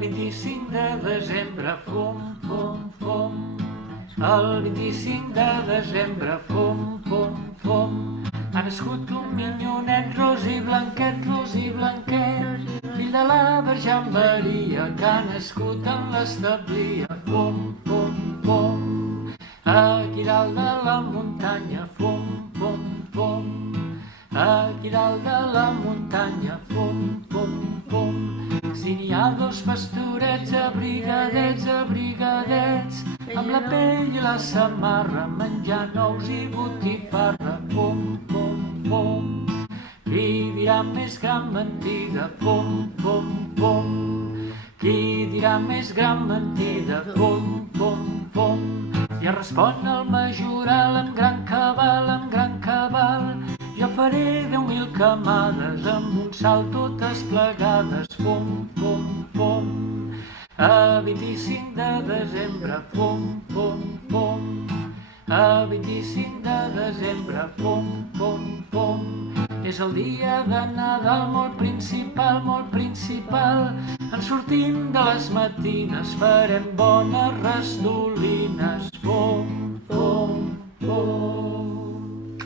25 de desembre, fum, fum, fum. El 25 de desembre, fum, fum, fum. Ha nascut un minyonet ros i blanquet, fill de la Verge Maria, que ha nascut en l'establia, fum, fum, fum. Aquí dalt de la muntanya, fum, fum, fum. Aquí dalt de la muntanya, fum, fum, fum. Si n'hi ha dos pastorets abrigadets, amb la pell i la samarra, menjant ous i botifarra, fum, fum, fum. Qui dirà més gran mentida, fum, fum, fum. Qui dirà més gran mentida, fum, fum, fum. Ja respon el majoral amb gran cabal, jo faré 10.000 camades amb un salt totes plegades, fum, fum, fum. A 25 de desembre, fum, fum, fum. A 25 de desembre, fum, fum, fum. És el dia de Nadal molt principal, ens sortim de les matines, farem bones restolines, fum, fum, fum.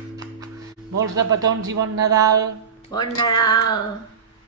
Molts de petons i bon Nadal! Bon Nadal!